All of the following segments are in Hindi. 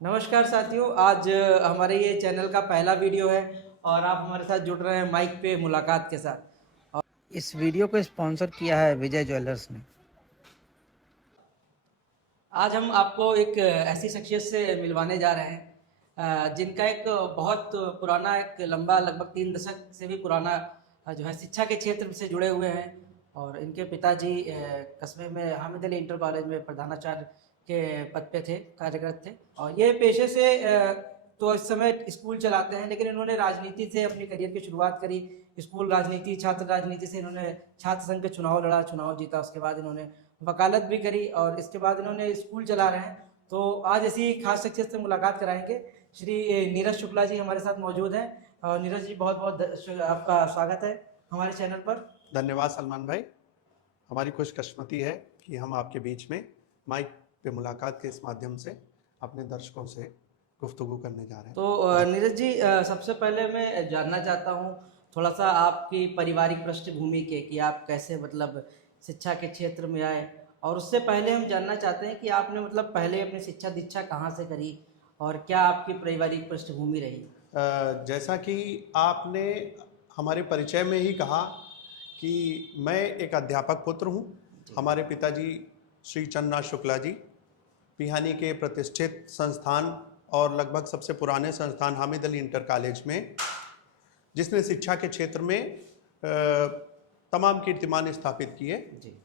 नमस्कार साथियों, आज हमारे ये चैनल का पहला वीडियो है और आप हमारे साथ जुड़ रहे हैं माइक पे मुलाकात के साथ। इस वीडियो को स्पॉन्सर किया है विजय ज्वेलर्स ने। आज हम आपको एक ऐसी शख्सियत से मिलवाने जा रहे हैं जिनका एक बहुत पुराना, एक लंबा, लगभग 3 दशक से भी पुराना जो है शिक्षा के क्षेत्र से जुड़े हुए हैं। और इनके पिताजी कस्बे में हामिद अली इंटर कॉलेज में प्रधानाचार्य के पद पे थे, कार्यरत थे। और ये पेशे से तो इस समय स्कूल चलाते हैं, लेकिन इन्होंने राजनीति से अपनी करियर की शुरुआत करी। स्कूल राजनीति, छात्र राजनीति से इन्होंने छात्र संघ के चुनाव लड़ा, चुनाव जीता। उसके बाद इन्होंने वकालत भी करी और इसके बाद इन्होंने स्कूल चला रहे हैं। तो आज ऐसी खास शख्सियत से मुलाकात कराएंगे। श्री नीरज शुक्ला जी हमारे साथ मौजूद हैं। और नीरज जी, बहुत बहुत आपका स्वागत है हमारे चैनल पर। धन्यवाद सलमान भाई। हमारी खुशकिस्मती है कि हम आपके बीच में माइक पे मुलाकात के इस माध्यम से अपने दर्शकों से गुफ्तगू करने जा रहे हैं। तो नीरज जी, सबसे पहले मैं जानना चाहता हूँ थोड़ा सा आपकी पारिवारिक पृष्ठभूमि के, कि आप कैसे मतलब शिक्षा के क्षेत्र में आए। और उससे पहले हम जानना चाहते हैं कि आपने मतलब पहले अपनी शिक्षा दीक्षा कहाँ से करी और क्या आपकी पारिवारिक पृष्ठभूमि रही। जैसा कि आपने हमारे परिचय में ही कहा कि मैं एक अध्यापक पुत्र हूँ। हमारे पिताजी श्री चन्ना शुक्ला जी पिहानी के प्रतिष्ठित संस्थान और लगभग सबसे पुराने संस्थान हामिद अली इंटर कॉलेज में, जिसने शिक्षा के क्षेत्र में तमाम कीर्तिमान स्थापित किए। जी।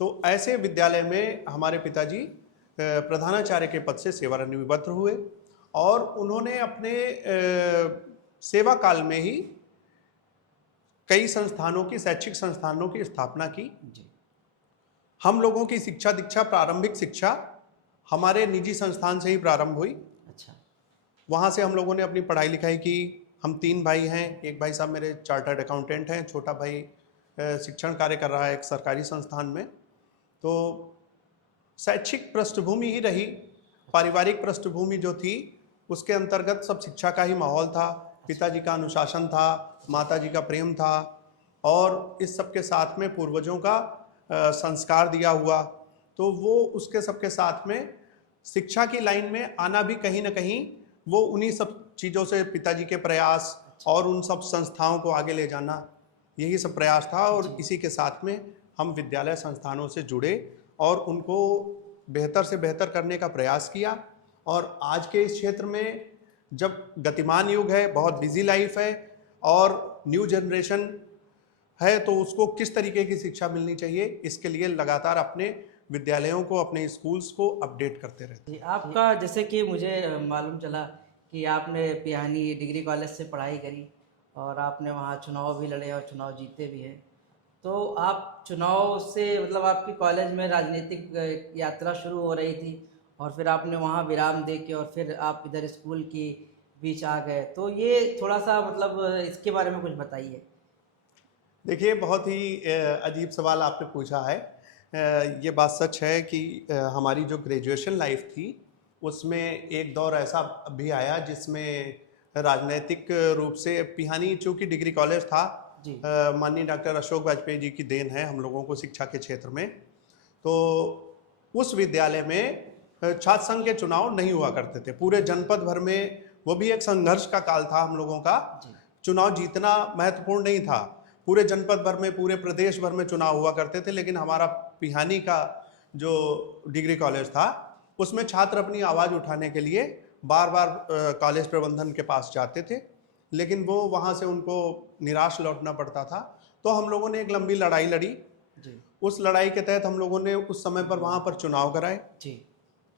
तो ऐसे विद्यालय में हमारे पिताजी प्रधानाचार्य के पद से सेवानिवृत्त हुए और उन्होंने अपने सेवा काल में ही कई संस्थानों की, शैक्षिक संस्थानों की स्थापना की। जी। हम लोगों की शिक्षा दीक्षा, प्रारंभिक शिक्षा हमारे निजी संस्थान से ही प्रारंभ हुई। अच्छा। वहाँ से हम लोगों ने अपनी पढ़ाई लिखाई की। हम 3 भाई हैं। एक भाई साहब मेरे चार्टर्ड अकाउंटेंट हैं, छोटा भाई शिक्षण कार्य कर रहा है एक सरकारी संस्थान में। तो शैक्षिक पृष्ठभूमि ही रही। पारिवारिक पृष्ठभूमि जो थी उसके अंतर्गत सब शिक्षा का ही माहौल था। पिताजी का अनुशासन था, माताजी का प्रेम था और इस सब के साथ में पूर्वजों का संस्कार दिया हुआ। तो वो उसके सबके साथ में शिक्षा की लाइन में आना भी कहीं ना कहीं वो उन्हीं सब चीज़ों से, पिताजी के प्रयास और उन सब संस्थाओं को आगे ले जाना, यही सब प्रयास था। और इसी के साथ में हम विद्यालय संस्थानों से जुड़े और उनको बेहतर से बेहतर करने का प्रयास किया। और आज के इस क्षेत्र में जब गतिमान युग है, बहुत बिजी लाइफ है और न्यू जनरेशन है, तो उसको किस तरीके की शिक्षा मिलनी चाहिए, इसके लिए लगातार अपने विद्यालयों को, अपने स्कूल्स को अपडेट करते रहते हैं। आपका, जैसे कि मुझे मालूम चला कि आपने पिहानी डिग्री कॉलेज से पढ़ाई करी और आपने वहाँ चुनाव भी लड़े और चुनाव जीते भी हैं। तो आप चुनाव से मतलब आपकी कॉलेज में राजनीतिक यात्रा शुरू हो रही थी और फिर आपने वहाँ विराम दे के और फिर आप इधर स्कूल की बीच आ गए। तो ये थोड़ा सा मतलब इसके बारे में कुछ बताइए। देखिए, बहुत ही अजीब सवाल आपने पूछा है। ये बात सच है कि हमारी जो ग्रेजुएशन लाइफ थी उसमें एक दौर ऐसा भी आया जिसमें राजनैतिक रूप से, पिहानी चूँकि डिग्री कॉलेज था, जी। माननीय डॉक्टर अशोक वाजपेयी जी की देन है हम लोगों को शिक्षा के क्षेत्र में। तो उस विद्यालय में छात्र संघ के चुनाव नहीं हुआ करते थे पूरे जनपद भर में। वो भी एक संघर्ष का काल था हम लोगों का। जी। चुनाव जीतना महत्वपूर्ण नहीं था। पूरे जनपद भर में, पूरे प्रदेश भर में चुनाव हुआ करते थे, लेकिन हमारा पिहानी का जो डिग्री कॉलेज था उसमें छात्र अपनी आवाज़ उठाने के लिए बार बार कॉलेज प्रबंधन के पास जाते थे, लेकिन वो वहाँ से उनको निराश लौटना पड़ता था। तो हम लोगों ने एक लंबी लड़ाई लड़ी। जी। उस लड़ाई के तहत हम लोगों ने उस समय पर वहाँ पर चुनाव कराए जी।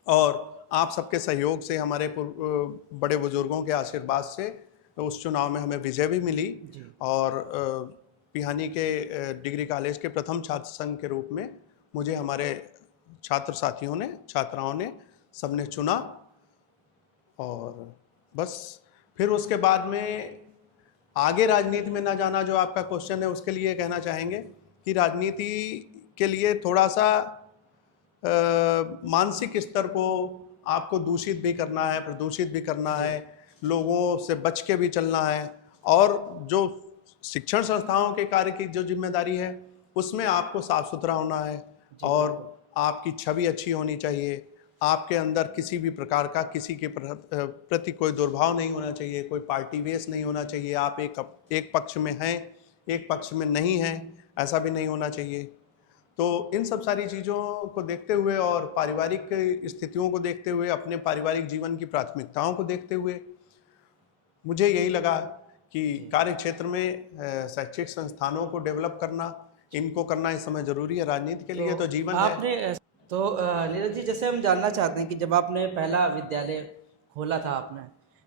और आप सबके सहयोग से, हमारे बड़े बुजुर्गों के आशीर्वाद से उस चुनाव में हमें विजय भी मिली। जी। और पिहानी के डिग्री कॉलेज के प्रथम छात्र संघ के रूप में मुझे हमारे छात्र साथियों ने, छात्राओं ने, सबने चुना। और बस फिर उसके बाद में आगे राजनीति में ना जाना, जो आपका क्वेश्चन है, उसके लिए कहना चाहेंगे कि राजनीति के लिए थोड़ा सा मानसिक स्तर को आपको दूषित भी करना है, प्रदूषित भी करना है, लोगों से बच के भी चलना है। और जो शिक्षण संस्थाओं के कार्य की जो जिम्मेदारी है उसमें आपको साफ सुथरा होना है और आपकी छवि अच्छी होनी चाहिए। आपके अंदर किसी भी प्रकार का किसी के प्रति कोई दुर्भाव नहीं होना चाहिए, कोई पार्टी वेश नहीं होना चाहिए। आप एक पक्ष में हैं, एक पक्ष में नहीं हैं, ऐसा भी नहीं होना चाहिए। तो इन सब सारी चीज़ों को देखते हुए और पारिवारिक स्थितियों को देखते हुए, अपने पारिवारिक जीवन की प्राथमिकताओं को देखते हुए मुझे यही लगा कि कार्य क्षेत्र में शैक्षिक संस्थानों को डेवलप करना, इनको करना इस समय ज़रूरी है। राजनीति के लिए तो जीवन है। आपने तो नीरज जी, जैसे हम जानना चाहते हैं कि जब आपने पहला विद्यालय खोला था आपने,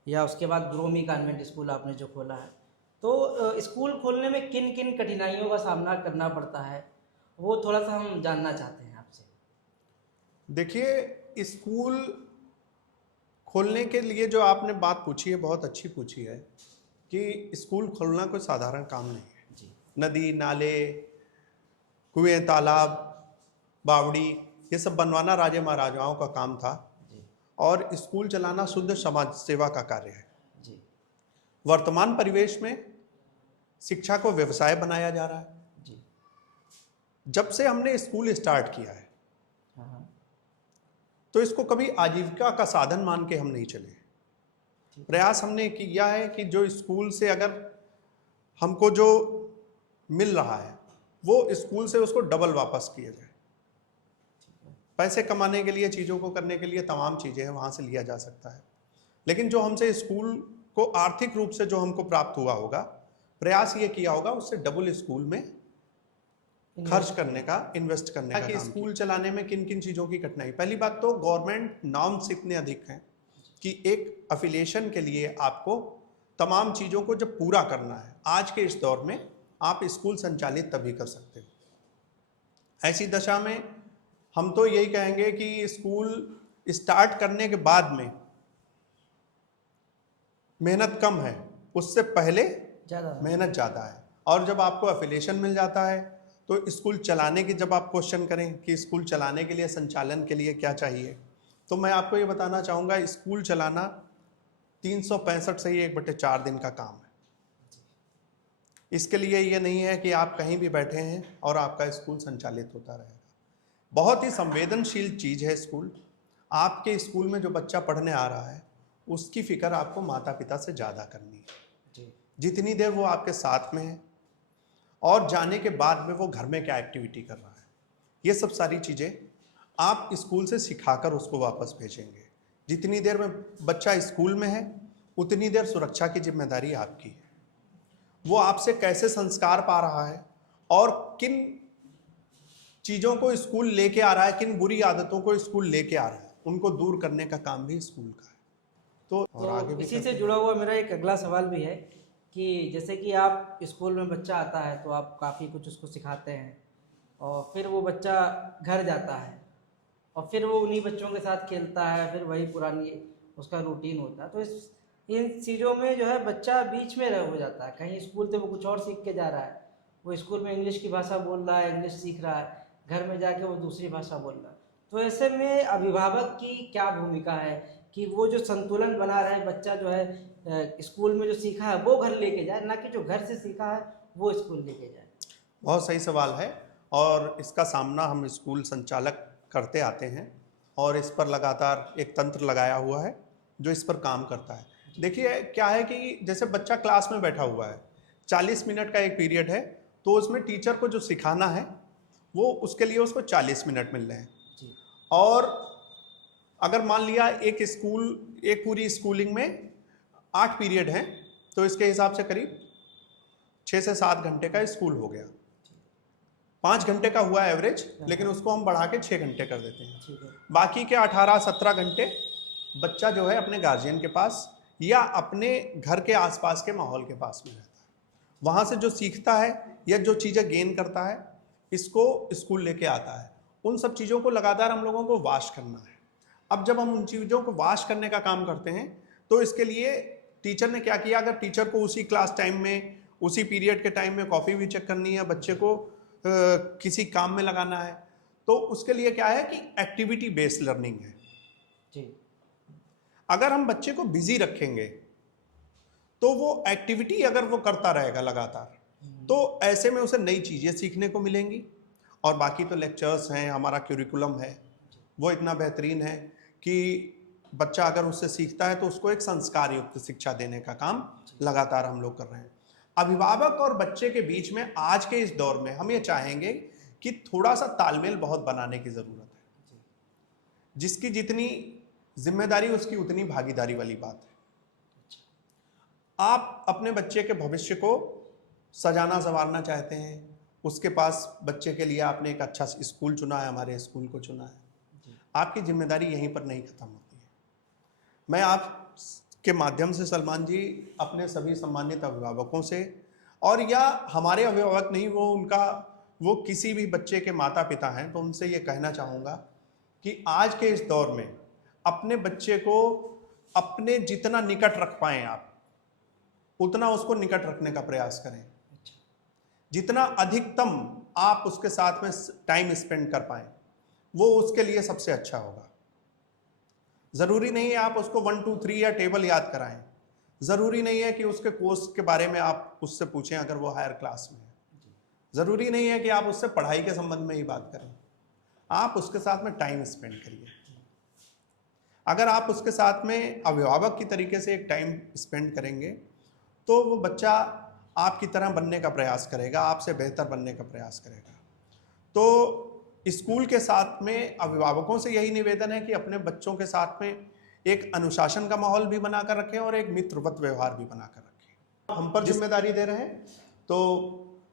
या उसके बाद गुरोमी कॉन्वेंट स्कूल आपने जो खोला है, तो स्कूल खोलने में किन किन कठिनाइयों का सामना करना पड़ता है, वो थोड़ा सा हम जानना चाहते हैं आपसे। देखिए, स्कूल खोलने के लिए जो आपने बात पूछी है बहुत अच्छी पूछी है कि स्कूल खोलना कोई साधारण काम नहीं है। जी नदी, नाले, कुएं, तालाब, बावड़ी, ये सब बनवाना राजे महाराजाओं का काम था। जी और स्कूल चलाना शुद्ध समाज सेवा का कार्य है। जी वर्तमान परिवेश में शिक्षा को व्यवसाय बनाया जा रहा है। जी जब से हमने स्कूल स्टार्ट किया है हाँ हाँ तो इसको कभी आजीविका का साधन मान के हम नहीं चले। प्रयास हमने किया है कि जो स्कूल से अगर हमको जो मिल रहा है वो स्कूल से उसको डबल वापस किया जाए। पैसे कमाने के लिए, चीज़ों को करने के लिए तमाम चीज़ें हैं, वहाँ से लिया जा सकता है, लेकिन जो हमसे स्कूल को आर्थिक रूप से जो हमको प्राप्त हुआ होगा, प्रयास ये किया होगा उससे डबल स्कूल में खर्च करने का, इन्वेस्ट करने का। कि स्कूल चलाने में किन किन चीज़ों की कठिनाई। पहली बात तो गवर्नमेंट नॉर्म्स इतने अधिक हैं कि एक अफिलिएशन के लिए आपको तमाम चीज़ों को जब पूरा करना है, आज के इस दौर में आप स्कूल संचालित तभी कर सकते हो। ऐसी दशा में हम तो यही कहेंगे कि स्कूल स्टार्ट करने के बाद में मेहनत कम है, उससे पहले मेहनत ज़्यादा है। और जब आपको एफिलिएशन मिल जाता है तो स्कूल चलाने की, जब आप क्वेश्चन करें कि स्कूल चलाने के लिए, संचालन के लिए क्या चाहिए, तो मैं आपको ये बताना चाहूँगा स्कूल चलाना 365 से ही 1/4 दिन का काम है। इसके लिए ये नहीं है कि आप कहीं भी बैठे हैं और आपका स्कूल संचालित होता रहेगा। बहुत ही संवेदनशील चीज़ है स्कूल। आपके स्कूल में जो बच्चा पढ़ने आ रहा है उसकी फ़िक्र आपको माता पिता से ज़्यादा करनी है। जितनी देर वो आपके साथ में है और जाने के बाद में वो घर में क्या एक्टिविटी कर रहा है, ये सब सारी चीज़ें आप स्कूल से सिखाकर उसको वापस भेजेंगे। जितनी देर में बच्चा स्कूल में है उतनी देर सुरक्षा की जिम्मेदारी आपकी है। वो आपसे कैसे संस्कार पा रहा है और किन चीज़ों को स्कूल लेके आ रहा है, किन बुरी आदतों को स्कूल लेके आ रहा है, उनको दूर करने का काम भी स्कूल का है। तो आगे भी इसी से जुड़ा हुआ मेरा एक अगला सवाल भी है कि जैसे कि आप स्कूल में बच्चा आता है तो आप काफ़ी कुछ उसको सिखाते हैं, और फिर वो बच्चा घर जाता है और फिर वो उन्हीं बच्चों के साथ खेलता है, फिर वही पुरानी उसका रूटीन होता है। तो इन चीज़ों में जो है बच्चा बीच में रह हो जाता है। कहीं स्कूल से वो कुछ और सीख के जा रहा है, वो स्कूल में इंग्लिश की भाषा बोल रहा है, इंग्लिश सीख रहा है, घर में जाके वो दूसरी भाषा बोल रहा है। तो ऐसे में अभिभावक की क्या भूमिका है कि वो जो संतुलन बना रहे, बच्चा जो है स्कूल में जो सीखा है वो घर लेके जाए, ना कि जो घर से सीखा है वो स्कूल लेके जाए। बहुत सही सवाल है और इसका सामना हम स्कूल संचालक करते आते हैं और इस पर लगातार एक तंत्र लगाया हुआ है जो इस पर काम करता है। देखिए क्या है कि जैसे बच्चा क्लास में बैठा हुआ है, 40 मिनट का एक पीरियड है, तो उसमें टीचर को जो सिखाना है वो उसके लिए उसको 40 मिनट मिल रहे हैं। और अगर मान लिया एक पूरी स्कूलिंग में 8 पीरियड हैं तो इसके हिसाब से करीब 6 से 7 घंटे का स्कूल हो गया। 5 घंटे का हुआ एवरेज, लेकिन उसको हम बढ़ा के 6 घंटे कर देते हैं। बाकी के 18-17 घंटे बच्चा जो है अपने गार्जियन के पास या अपने घर के आसपास के माहौल के पास में रहता है। वहाँ से जो सीखता है या जो चीज़ें गेन करता है, इसको स्कूल लेके आता है। उन सब चीज़ों को लगातार हम लोगों को वाश करना है। अब जब हम उन चीज़ों को वाश करने का काम करते हैं तो इसके लिए टीचर ने क्या किया, अगर टीचर को उसी क्लास टाइम में, उसी पीरियड के टाइम में कॉपी भी चेक करनी है, बच्चे को किसी काम में लगाना है, तो उसके लिए क्या है कि एक्टिविटी बेस्ड लर्निंग है जी। अगर हम बच्चे को बिजी रखेंगे तो वो एक्टिविटी अगर वो करता रहेगा लगातार, तो ऐसे में उसे नई चीज़ें सीखने को मिलेंगी। और बाकी तो लेक्चर्स हैं, हमारा क्यूरिकुलम है वो इतना बेहतरीन है कि बच्चा अगर उससे सीखता है तो उसको एक संस्कार युक्त शिक्षा देने का काम लगातार हम लोग कर रहे हैं। अभिभावक और बच्चे के बीच में आज के इस दौर में हम ये चाहेंगे कि थोड़ा सा तालमेल बहुत बनाने की जरूरत है। जिसकी जितनी जिम्मेदारी उसकी उतनी भागीदारी वाली बात है। आप अपने बच्चे के भविष्य को सजाना संवारना चाहते हैं, उसके पास बच्चे के लिए आपने एक अच्छा स्कूल चुना है, हमारे स्कूल को चुना है, आपकी जिम्मेदारी यहीं पर नहीं खत्म होती है। मैं आपके माध्यम से सलमान जी अपने सभी सम्मानित अभिभावकों से, और या हमारे अभिभावक नहीं, वो किसी भी बच्चे के माता पिता हैं, तो उनसे ये कहना चाहूँगा कि आज के इस दौर में अपने बच्चे को अपने जितना निकट रख पाएं आप, उतना उसको निकट रखने का प्रयास करें। जितना अधिकतम आप उसके साथ में टाइम स्पेंड कर पाएं, वो उसके लिए सबसे अच्छा होगा। जरूरी नहीं है आप उसको 1 2 3 या टेबल याद कराएं, जरूरी नहीं है कि उसके कोर्स के बारे में आप उससे पूछें अगर वो हायर क्लास में है, जरूरी नहीं है कि आप उससे पढ़ाई के संबंध में ही बात करें, आप उसके साथ में टाइम स्पेंड करिए। अगर आप उसके साथ में अभिभावक की तरीके से एक टाइम स्पेंड करेंगे तो वो बच्चा आपकी तरह बनने का प्रयास करेगा, आपसे बेहतर बनने का प्रयास करेगा। तो स्कूल के साथ में अभिभावकों से यही निवेदन है कि अपने बच्चों के साथ में एक अनुशासन का माहौल भी बनाकर रखें और एक मित्रवत व्यवहार भी बनाकर रखें। हम पर जिम्मेदारी दे रहे हैं, तो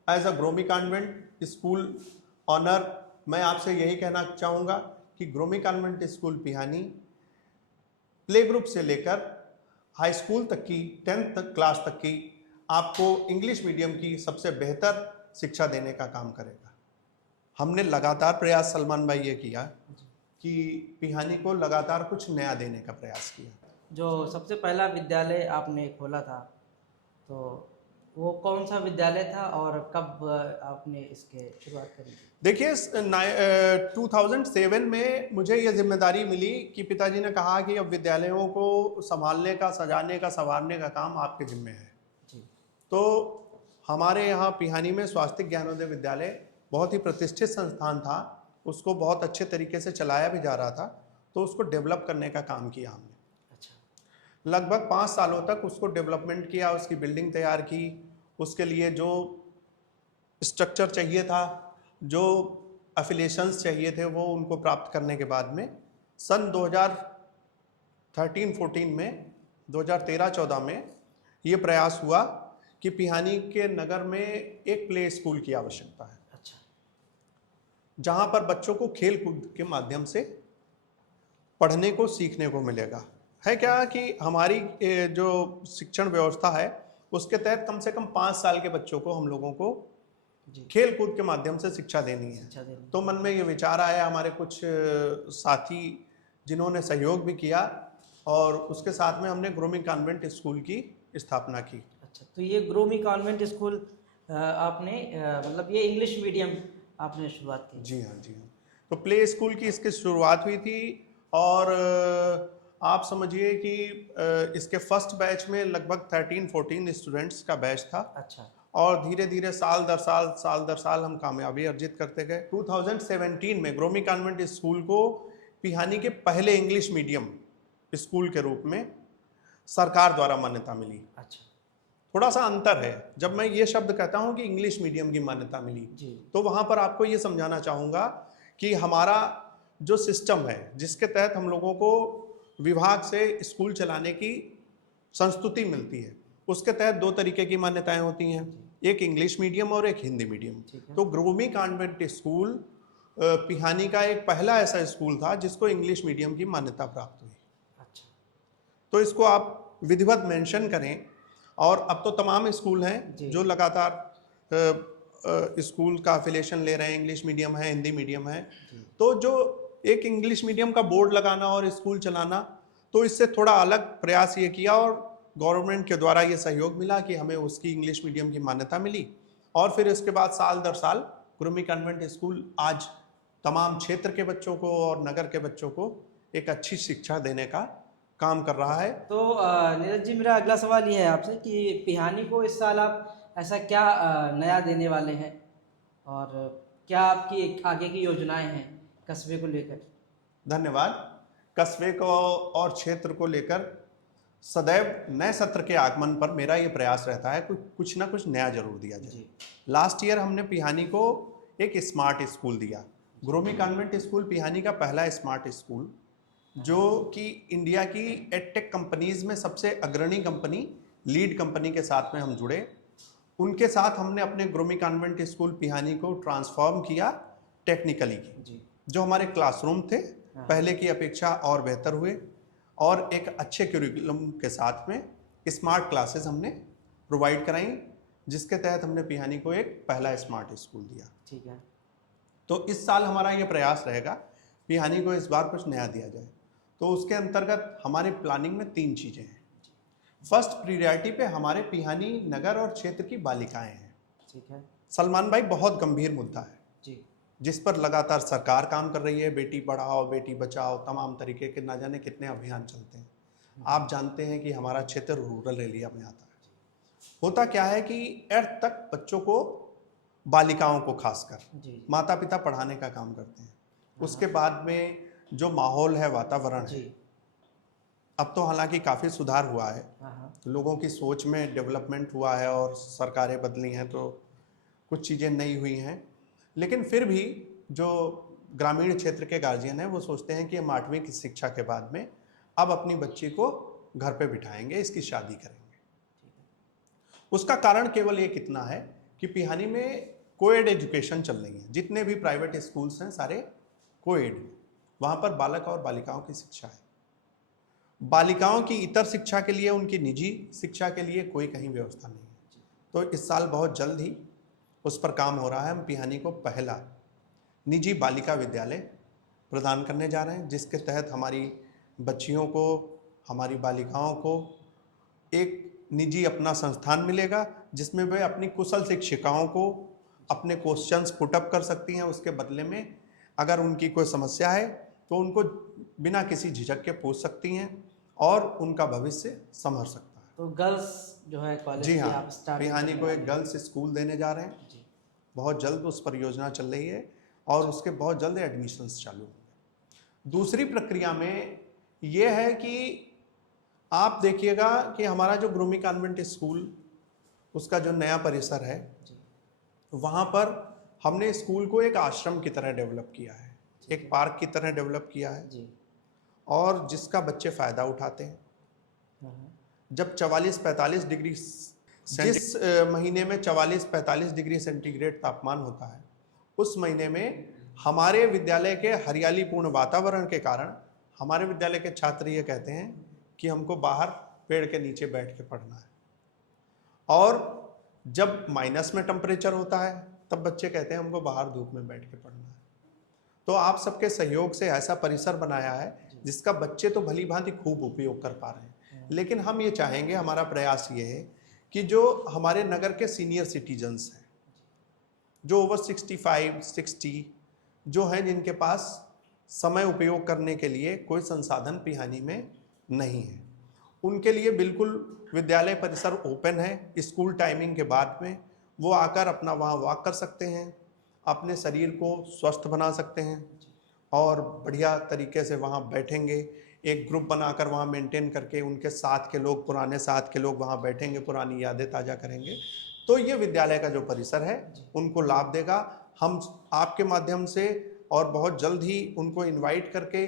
एज अ ग्रोमी कॉन्वेंट स्कूल ऑनर मैं आपसे यही कहना चाहूँगा कि ग्रोमी convent school Pihani play group से लेकर हाई स्कूल तक की 10th क्लास तक की आपको इंग्लिश मीडियम की सबसे बेहतर शिक्षा देने का काम करेगा। हमने लगातार प्रयास सलमान भाई ये किया कि पिहानी को लगातार कुछ नया देने का प्रयास किया। जो सबसे पहला विद्यालय आपने खोला था, तो वो कौन सा विद्यालय था और कब आपने इसके शुरुआत करी? देखिए 2007 में मुझे ये जिम्मेदारी मिली कि पिताजी ने कहा कि अब विद्यालयों को संभालने का, सजाने का, संवारने का काम आपके जिम्मे है। तो हमारे यहाँ पिहानी में स्वास्थ्य ज्ञानोदय विद्यालय बहुत ही प्रतिष्ठित संस्थान था, उसको बहुत अच्छे तरीके से चलाया भी जा रहा था, तो उसको डेवलप करने का काम किया हमने। लगभग 5 सालों तक उसको डेवलपमेंट किया, उसकी बिल्डिंग तैयार की, उसके लिए जो स्ट्रक्चर चाहिए था, जो एफिलिएशंस चाहिए थे, वो उनको प्राप्त करने के बाद में सन 2013-14 में 2013-14 में ये प्रयास हुआ कि पिहानी के नगर में एक प्ले स्कूल की आवश्यकता है। अच्छा। जहाँ पर बच्चों को खेल कूद के माध्यम से पढ़ने को, सीखने को मिलेगा। है क्या कि हमारी जो शिक्षण व्यवस्था है उसके तहत कम से कम 5 साल के बच्चों को हम लोगों को खेल कूद के माध्यम से शिक्षा देनी है। तो मन में ये विचार आया, हमारे कुछ साथी जिन्होंने सहयोग भी किया, और उसके साथ में हमने ग्रोमी कॉन्वेंट स्कूल की स्थापना की। अच्छा, तो ये ग्रोमी कॉन्वेंट स्कूल आपने मतलब ये इंग्लिश मीडियम आपने शुरुआत की? जी हाँ, जी हाँ। तो प्ले स्कूल की इसकी शुरुआत हुई थी, और आप समझिए कि इसके फर्स्ट बैच में लगभग 13-14 स्टूडेंट्स का बैच था। अच्छा। और धीरे धीरे साल दर साल हम कामयाबी अर्जित करते गए। 2017 में ग्रोमी कॉन्वेंट स्कूल को पिहानी के पहले इंग्लिश मीडियम स्कूल के रूप में सरकार द्वारा मान्यता मिली। अच्छा। थोड़ा सा अंतर है, जब मैं ये शब्द कहता हूँ कि इंग्लिश मीडियम की मान्यता मिली, तो वहाँ पर आपको ये समझाना चाहूँगा कि हमारा जो सिस्टम है, जिसके तहत हम लोगों को विभाग से स्कूल चलाने की संस्तुति मिलती है, उसके तहत 2 तरीके की मान्यताएं होती हैं, एक इंग्लिश मीडियम और एक हिंदी मीडियम। तो ग्रोमी कॉन्वेंट स्कूल पिहानी का एक पहला ऐसा स्कूल था जिसको इंग्लिश मीडियम की मान्यता प्राप्त हुई। अच्छा। तो इसको आप विधिवत मेंशन करें, और अब तो तमाम स्कूल हैं जो लगातार स्कूल का एफिलिएशन ले रहे हैं, इंग्लिश मीडियम है, हिंदी मीडियम है। तो जो एक इंग्लिश मीडियम का बोर्ड लगाना और स्कूल चलाना, तो इससे थोड़ा अलग प्रयास ये किया, और गवर्नमेंट के द्वारा ये सहयोग मिला कि हमें उसकी इंग्लिश मीडियम की मान्यता मिली। और फिर इसके बाद साल दर साल ग्रोमी कॉन्वेंट स्कूल आज तमाम क्षेत्र के बच्चों को और नगर के बच्चों को एक अच्छी शिक्षा देने का काम कर रहा है। तो नीरज जी, मेरा अगला सवाल ये है आपसे कि पिहानी को इस साल आप ऐसा क्या नया देने वाले हैं, और क्या आपकी आगे की योजनाएं हैं कस्बे को लेकर? धन्यवाद। कस्बे को और क्षेत्र को लेकर सदैव नए सत्र के आगमन पर मेरा ये प्रयास रहता है कुछ ना कुछ नया जरूर दिया जाए। जी। लास्ट ईयर हमने पिहानी को एक स्मार्ट स्कूल दिया। ग्रोमी कॉन्वेंट स्कूल पिहानी का पहला स्मार्ट स्कूल, जो कि इंडिया की एडटेक कंपनीज में सबसे अग्रणी कंपनी, लीड कंपनी के साथ में हम जुड़े। उनके साथ हमने अपने ग्रोमी कॉन्वेंट स्कूल पिहानी को ट्रांसफॉर्म किया टेक्निकली। जी। जो हमारे क्लासरूम थे पहले की अपेक्षा और बेहतर हुए, और एक अच्छे करिकुलम के साथ में स्मार्ट क्लासेस हमने प्रोवाइड कराई, जिसके तहत हमने पिहानी को एक पहला स्मार्ट स्कूल दिया। ठीक है। तो इस साल हमारा ये प्रयास रहेगा पिहानी को इस बार कुछ नया दिया जाए। तो उसके अंतर्गत हमारे प्लानिंग में 3 चीज़ें हैं। फर्स्ट प्रियोरिटी पे हमारे पिहानी नगर और क्षेत्र की बालिकाएं हैं। ठीक है। सलमान भाई, बहुत गंभीर मुद्दा है जी। जिस पर लगातार सरकार काम कर रही है। बेटी पढ़ाओ, बेटी बचाओ, तमाम तरीके के ना जाने कितने अभियान चलते हैं। आप जानते हैं कि हमारा क्षेत्र रूरल एरिया में आता है। होता क्या है कि 8th तक बच्चों को, बालिकाओं को खासकर माता पिता पढ़ाने का काम करते हैं। उसके बाद में जो माहौल है, वातावरण है, अब तो हालांकि काफ़ी सुधार हुआ है, लोगों की सोच में डेवलपमेंट हुआ है और सरकारें बदली हैं तो कुछ चीज़ें नई हुई हैं। लेकिन फिर भी जो ग्रामीण क्षेत्र के गार्जियन हैं वो सोचते हैं कि हम 8वीं की शिक्षा के बाद में अब अपनी बच्ची को घर पे बिठाएंगे, इसकी शादी करेंगे। उसका कारण केवल ये कितना है कि पिहानी में कोएड एजुकेशन चल रही है। जितने भी प्राइवेट स्कूल्स हैं सारे कोएड, वहाँ पर बालक और बालिकाओं की शिक्षा है। बालिकाओं की इतर शिक्षा के लिए, उनकी निजी शिक्षा के लिए कोई कहीं व्यवस्था नहीं है। तो इस साल बहुत जल्द ही उस पर काम हो रहा है। हम पिहानी को पहला निजी बालिका विद्यालय प्रदान करने जा रहे हैं, जिसके तहत हमारी बच्चियों को, हमारी बालिकाओं को एक निजी अपना संस्थान मिलेगा, जिसमें वे अपनी कुशल शिक्षिकाओं को अपने क्वेश्चंस पुटअप कर सकती हैं। उसके बदले में अगर उनकी कोई समस्या है तो उनको बिना किसी झिझक के पूछ सकती हैं और उनका भविष्य संभल सकता है। तो गर्ल्स जो है कॉलेज जी की हाँ, आप स्टार्ट पिहानी को एक गर्ल्स स्कूल देने जा रहे हैं। बहुत जल्द उस पर योजना चल रही है और उसके बहुत जल्द एडमिशन्स चालू होंगे। दूसरी प्रक्रिया में यह है कि आप देखिएगा कि हमारा जो ग्रोमी कॉन्वेंट स्कूल, उसका जो नया परिसर है, वहाँ पर हमने स्कूल को एक आश्रम की तरह डेवलप किया है, एक पार्क की तरह डेवलप किया है, और जिसका बच्चे फ़ायदा उठाते हैं। जब 44-45 डिग्री, जिस महीने में 44-45 डिग्री सेंटीग्रेड तापमान होता है, उस महीने में हमारे विद्यालय के हरियालीपूर्ण वातावरण के कारण हमारे विद्यालय के छात्र ये कहते हैं कि हमको बाहर पेड़ के नीचे बैठ के पढ़ना है। और जब माइनस में टेम्परेचर होता है तब बच्चे कहते हैं हमको बाहर धूप में बैठ के पढ़ना है। तो आप सबके सहयोग से ऐसा परिसर बनाया है जिसका बच्चे तो भली भांति खूब उपयोग कर पा रहे हैं। लेकिन हम ये चाहेंगे, हमारा प्रयास ये है कि जो हमारे नगर के सीनियर सिटीजन्स हैं, जो ओवर 65-60 जो हैं, जिनके पास समय उपयोग करने के लिए कोई संसाधन पिहानी में नहीं है, उनके लिए बिल्कुल विद्यालय परिसर ओपन है। स्कूल टाइमिंग के बाद में वो आकर अपना वहाँ वॉक कर सकते हैं, अपने शरीर को स्वस्थ बना सकते हैं और बढ़िया तरीके से वहाँ बैठेंगे। एक ग्रुप बनाकर वहाँ मेंटेन करके उनके साथ के लोग, पुराने साथ के लोग वहाँ बैठेंगे, पुरानी यादें ताज़ा करेंगे। तो ये विद्यालय का जो परिसर है उनको लाभ देगा। हम आपके माध्यम से और बहुत जल्द ही उनको इनवाइट करके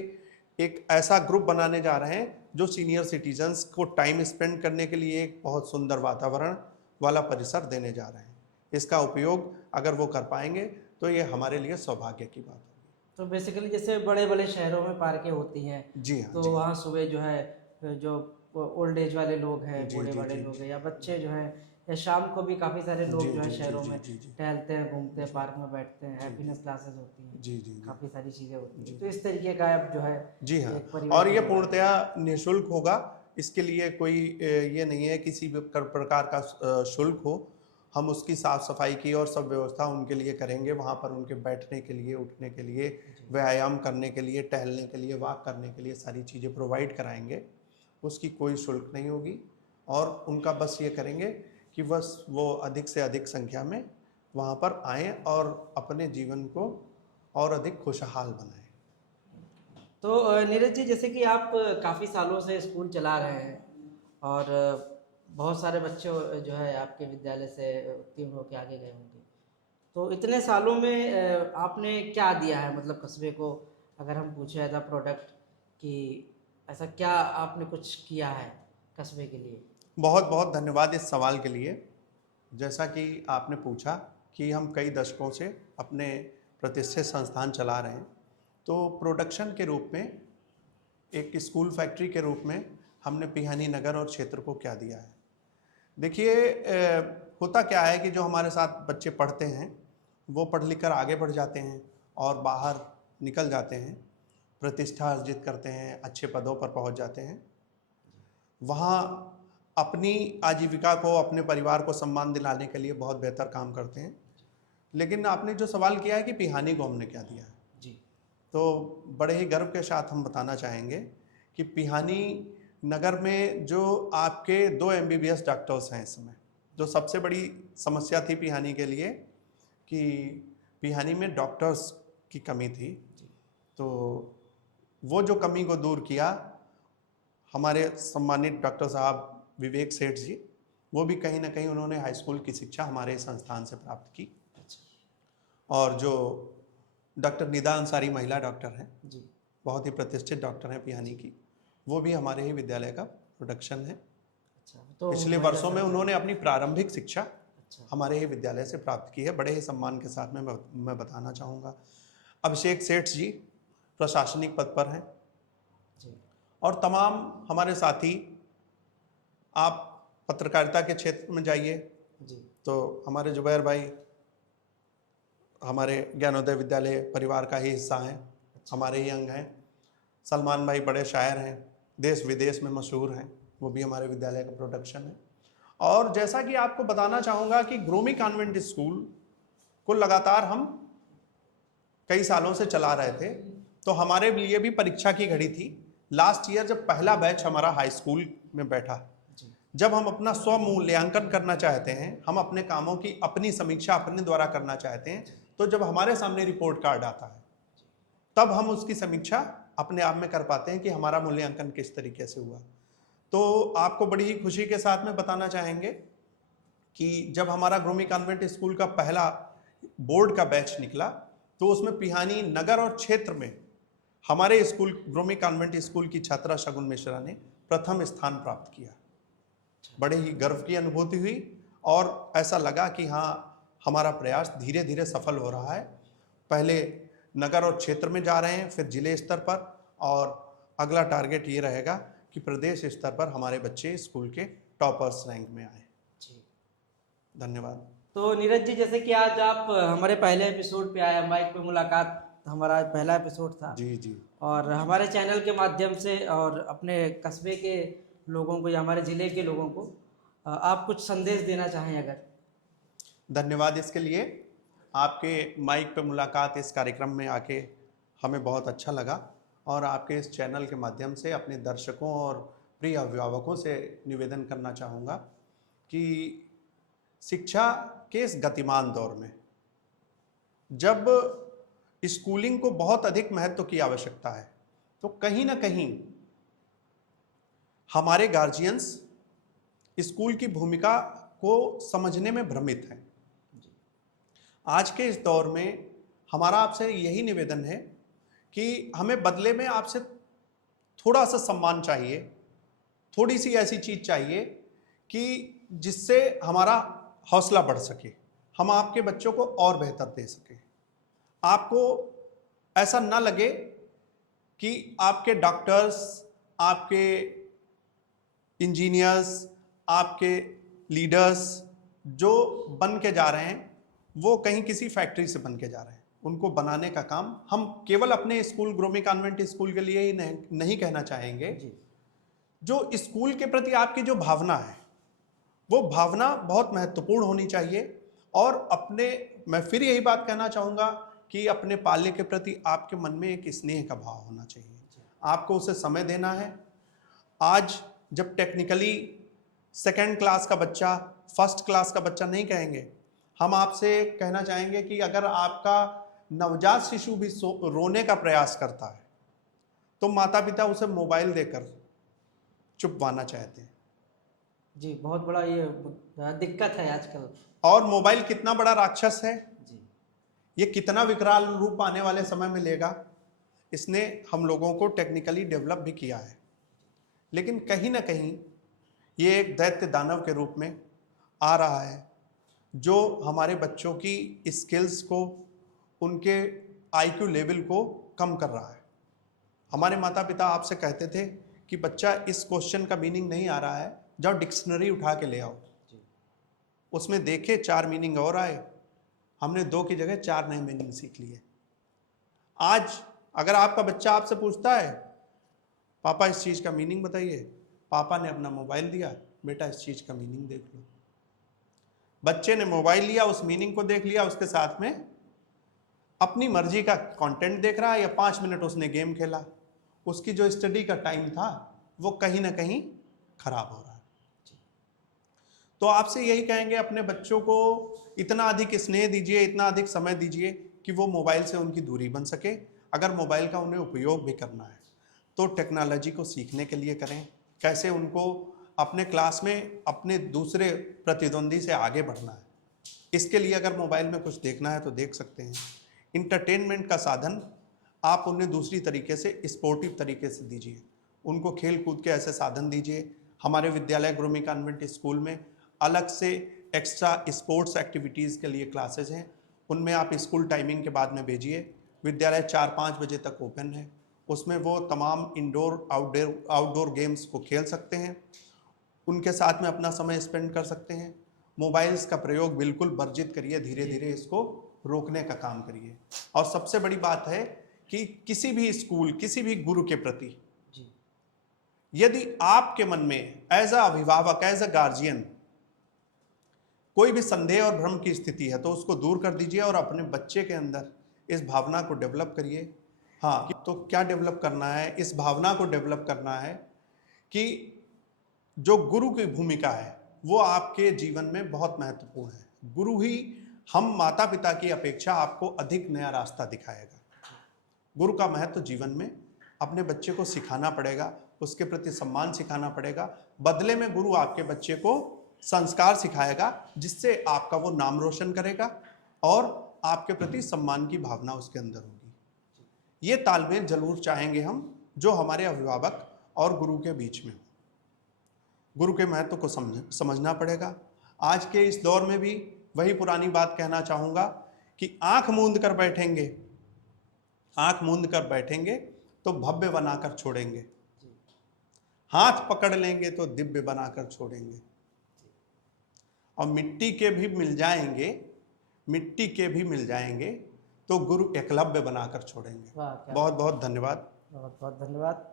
एक ऐसा ग्रुप बनाने जा रहे हैं जो सीनियर सिटीजन्स को टाइम स्पेंड करने के लिए एक बहुत सुंदर वातावरण वाला परिसर देने जा रहे हैं। इसका उपयोग अगर वो कर पाएंगे तो ये हमारे लिए सौभाग्य की बात होगी। तो बेसिकली जैसे बड़े बड़े शहरों में पार्कें होती हैं, जी हाँ, तो वहाँ सुबह जो है जो ओल्ड एज वाले लोग हैं, बूढ़े बड़े लोग हैं या बच्चे जो हैं, या शाम को भी काफ़ी सारे लोग जो है शहरों में टहलते हैं, घूमते हैं, पार्क में बैठते हैं, हैप्पीनेस क्लासेस होती हैं, काफ़ी सारी चीज़ें होती हैं। तो इस तरीके का आप जो है जी हाँ, और ये पूर्णतया निःशुल्क होगा। इसके लिए कोई ये नहीं है किसी भी प्रकार का शुल्क हो। हम उसकी साफ़ सफाई की और सब व्यवस्था उनके लिए करेंगे। वहाँ पर उनके बैठने के लिए, उठने के लिए, व्यायाम करने के लिए, टहलने के लिए, वॉक करने के लिए सारी चीज़ें प्रोवाइड कराएंगे। उसकी कोई शुल्क नहीं होगी और उनका बस ये करेंगे कि बस वो अधिक से अधिक संख्या में वहाँ पर आएँ और अपने जीवन को और अधिक खुशहाल बनाएं। तो नीरज जी, जैसे कि आप काफ़ी सालों से स्कूल चला रहे हैं और बहुत सारे बच्चे जो है आपके विद्यालय से उत्तीर्ण होकर आगे गए होंगे, तो इतने सालों में आपने क्या दिया है मतलब कस्बे को, अगर हम पूछे एज अ प्रोडक्ट कि ऐसा क्या आपने कुछ किया है कस्बे के लिए? बहुत बहुत धन्यवाद इस सवाल के लिए। जैसा कि आपने पूछा कि हम कई दशकों से अपने प्रतिष्ठित संस्थान चला रहे हैं, तो प्रोडक्शन के रूप में, एक स्कूल फैक्ट्री के रूप में हमने पिहानी नगर और क्षेत्र को क्या दिया है। देखिए, होता क्या है कि जो हमारे साथ बच्चे पढ़ते हैं वो पढ़ लिख कर आगे बढ़ जाते हैं और बाहर निकल जाते हैं, प्रतिष्ठा अर्जित करते हैं, अच्छे पदों पर पहुंच जाते हैं, वहाँ अपनी आजीविका को, अपने परिवार को सम्मान दिलाने के लिए बहुत बेहतर काम करते हैं। लेकिन आपने जो सवाल किया है कि पिहानी को हमने क्या दिया है, जी। तो बड़े ही गर्व के साथ हम बताना चाहेंगे कि पिहानी नगर में जो आपके 2 MBBS डॉक्टर्स हैं इस समय, जो सबसे बड़ी समस्या थी पिहानी के लिए कि पिहानी में डॉक्टर्स की कमी थी, तो वो जो कमी को दूर किया हमारे सम्मानित डॉक्टर साहब विवेक सेठ जी, वो भी कहीं ना कहीं उन्होंने हाई स्कूल की शिक्षा हमारे संस्थान से प्राप्त की। और जो डॉक्टर निदा अंसारी महिला डॉक्टर हैं, जी। बहुत ही प्रतिष्ठित डॉक्टर हैं पिहानी की, वो भी हमारे ही विद्यालय का प्रोडक्शन है। अच्छा, तो पिछले महिला वर्षों में संस्था- उन्होंने अपनी प्रारंभिक शिक्षा अच्छा। हमारे ही विद्यालय से प्राप्त की है। बड़े ही सम्मान के साथ में मैं बताना चाहूँगा। अभिषेक सेठ जी प्रशासनिक पद पर हैं, जी। और तमाम हमारे साथी, आप पत्रकारिता के क्षेत्र में जाइए जी। तो हमारे जुबैर भाई हमारे ज्ञानोदय विद्यालय परिवार का ही हिस्सा हैं, हमारे ही अंग हैं। सलमान भाई बड़े शायर हैं, देश विदेश में मशहूर हैं, वो भी हमारे विद्यालय का प्रोडक्शन है। और जैसा कि आपको बताना चाहूँगा कि ग्रोमी कॉन्वेंट स्कूल को लगातार हम कई सालों से चला रहे थे, तो हमारे लिए भी परीक्षा की घड़ी थी। लास्ट ईयर जब पहला बैच हमारा हाई स्कूल में बैठा, जब हम अपना स्व मूल्यांकन करना चाहते हैं, हम अपने कामों की अपनी समीक्षा अपने द्वारा करना चाहते हैं, तो जब हमारे सामने रिपोर्ट कार्ड आता है तब हम उसकी समीक्षा अपने आप में कर पाते हैं कि हमारा मूल्यांकन किस तरीके से हुआ। तो आपको बड़ी ही खुशी के साथ में बताना चाहेंगे कि जब हमारा ग्रोमी कॉन्वेंट स्कूल का पहला बोर्ड का बैच निकला, तो उसमें पिहानी नगर और क्षेत्र में हमारे स्कूल ग्रोमी कॉन्वेंट स्कूल की छात्रा शगुन मिश्रा ने प्रथम स्थान प्राप्त किया। बड़े ही गर्व की अनुभूति हुई और ऐसा लगा कि हाँ, हमारा प्रयास धीरे धीरे सफल हो रहा है। पहले नगर और क्षेत्र में जा रहे हैं, फिर जिले स्तर पर, और अगला टारगेट ये रहेगा कि प्रदेश स्तर पर हमारे बच्चे स्कूल के टॉपर्स रैंक में आए। जी। धन्यवाद। तो नीरज जी, जैसे कि आज आप हमारे पहले एपिसोड पे आए, माइक पे मुलाकात हमारा आज पहला एपिसोड था, जी जी। और हमारे चैनल के माध्यम से और अपने कस्बे के लोगों को या हमारे ज़िले के लोगों को आप कुछ संदेश देना चाहें अगर? धन्यवाद इसके लिए। आपके माइक पे मुलाकात इस कार्यक्रम में आके हमें बहुत अच्छा लगा, और आपके इस चैनल के माध्यम से अपने दर्शकों और प्रिय अभिभावकों से निवेदन करना चाहूँगा कि शिक्षा के इस गतिमान दौर में जब स्कूलिंग को बहुत अधिक महत्व की आवश्यकता है, तो कहीं ना कहीं हमारे गार्जियंस स्कूल की भूमिका को समझने में भ्रमित हैं। आज के इस दौर में हमारा आपसे यही निवेदन है कि हमें बदले में आपसे थोड़ा सा सम्मान चाहिए, थोड़ी सी ऐसी चीज़ चाहिए कि जिससे हमारा हौसला बढ़ सके, हम आपके बच्चों को और बेहतर दे सकें। आपको ऐसा ना लगे कि आपके डॉक्टर्स, आपके इंजीनियर्स, आपके लीडर्स जो बन के जा रहे हैं वो कहीं किसी फैक्ट्री से बन के जा रहे हैं। उनको बनाने का काम हम केवल अपने स्कूल ग्रोमी कॉन्वेंट स्कूल के लिए ही नहीं कहना चाहेंगे। जो स्कूल के प्रति आपकी जो भावना है, वो भावना बहुत महत्वपूर्ण होनी चाहिए। और मैं फिर यही बात कहना चाहूँगा कि अपने पाल्य के प्रति आपके मन में एक स्नेह का भाव होना चाहिए। आपको उसे समय देना है। आज जब टेक्निकली सेकेंड क्लास का बच्चा फर्स्ट क्लास का बच्चा नहीं कहेंगे, हम आपसे कहना चाहेंगे कि अगर आपका नवजात शिशु भी रोने का प्रयास करता है तो माता पिता उसे मोबाइल देकर चुपवाना चाहते हैं। जी, बहुत बड़ा ये दिक्कत है आजकल। और मोबाइल कितना बड़ा राक्षस है, जी, ये कितना विकराल रूप आने वाले समय में लेगा, इसने हम लोगों को टेक्निकली डेवलप भी किया है। लेकिन कहीं ना कहीं ये एक दैत्य दानव के रूप में आ रहा है, जो हमारे बच्चों की स्किल्स को, उनके आईक्यू लेवल को कम कर रहा है। हमारे माता पिता आपसे कहते थे कि बच्चा इस क्वेश्चन का मीनिंग नहीं आ रहा है, जाओ डिक्शनरी उठा के ले आओ, उसमें देखे 4 मीनिंग और आए, हमने 2 की जगह 4 नए मीनिंग सीख लिए। आज अगर आपका बच्चा आपसे पूछता है पापा इस चीज़ का मीनिंग बताइए, पापा ने अपना मोबाइल दिया, बेटा इस चीज़ का मीनिंग देख लो। बच्चे ने मोबाइल लिया, उस मीनिंग को देख लिया, उसके साथ में अपनी मर्जी का कंटेंट देख रहा है, या 5 मिनट उसने गेम खेला, उसकी जो स्टडी का टाइम था वो कहीं ना कहीं खराब हो रहा है। तो आपसे यही कहेंगे, अपने बच्चों को इतना अधिक स्नेह दीजिए, इतना अधिक समय दीजिए कि वो मोबाइल से उनकी दूरी बन सके। अगर मोबाइल का उन्हें उपयोग भी करना है तो टेक्नोलॉजी को सीखने के लिए करें, कैसे उनको अपने क्लास में अपने दूसरे प्रतिद्वंदी से आगे बढ़ना है। इसके लिए अगर मोबाइल में कुछ देखना है तो देख सकते हैं। इंटरटेनमेंट का साधन आप उन्हें दूसरी तरीके से, स्पोर्टिव तरीके से दीजिए, उनको खेल कूद के ऐसे साधन दीजिए। हमारे विद्यालय गुरुमी कॉन्वेंट स्कूल में अलग से एक्स्ट्रा स्पोर्ट्स एक्टिविटीज़ के लिए क्लासेज हैं, उनमें आप स्कूल टाइमिंग के बाद में भेजिए। विद्यालय 4-5 बजे तक ओपन है, उसमें वो तमाम इंडोर आउटडोर गेम्स को खेल सकते हैं, उनके साथ में अपना समय स्पेंड कर सकते हैं। मोबाइल्स का प्रयोग बिल्कुल वर्जित करिए, धीरे धीरे इसको रोकने का काम करिए। और सबसे बड़ी बात है कि किसी भी स्कूल, किसी भी गुरु के प्रति यदि आपके मन में एज अ अभिभावक, एज अ गार्जियन कोई भी संदेह और भ्रम की स्थिति है तो उसको दूर कर दीजिए और अपने बच्चे के अंदर इस भावना को डेवलप करिए। हाँ, तो क्या डेवलप करना है? इस भावना को डेवलप करना है कि जो गुरु की भूमिका है वो आपके जीवन में बहुत महत्वपूर्ण है। गुरु ही हम माता पिता की अपेक्षा आपको अधिक नया रास्ता दिखाएगा। गुरु का महत्व जीवन में अपने बच्चे को सिखाना पड़ेगा, उसके प्रति सम्मान सिखाना पड़ेगा। बदले में गुरु आपके बच्चे को संस्कार सिखाएगा, जिससे आपका वो नाम रोशन करेगा और आपके प्रति सम्मान की भावना उसके अंदर होगी। ये तालमेल जरूर चाहेंगे हम, जो हमारे अभिभावक और गुरु के बीच में। गुरु के महत्व को समझना पड़ेगा। आज के इस दौर में भी वही पुरानी बात कहना चाहूँगा कि आँख मूंद कर बैठेंगे तो भव्य बनाकर छोड़ेंगे, हाथ पकड़ लेंगे तो दिव्य बनाकर छोड़ेंगे, और मिट्टी के भी मिल जाएंगे तो गुरु एकलव्य बनाकर छोड़ेंगे। बहुत बहुत धन्यवाद। बहुत बहुत धन्यवाद।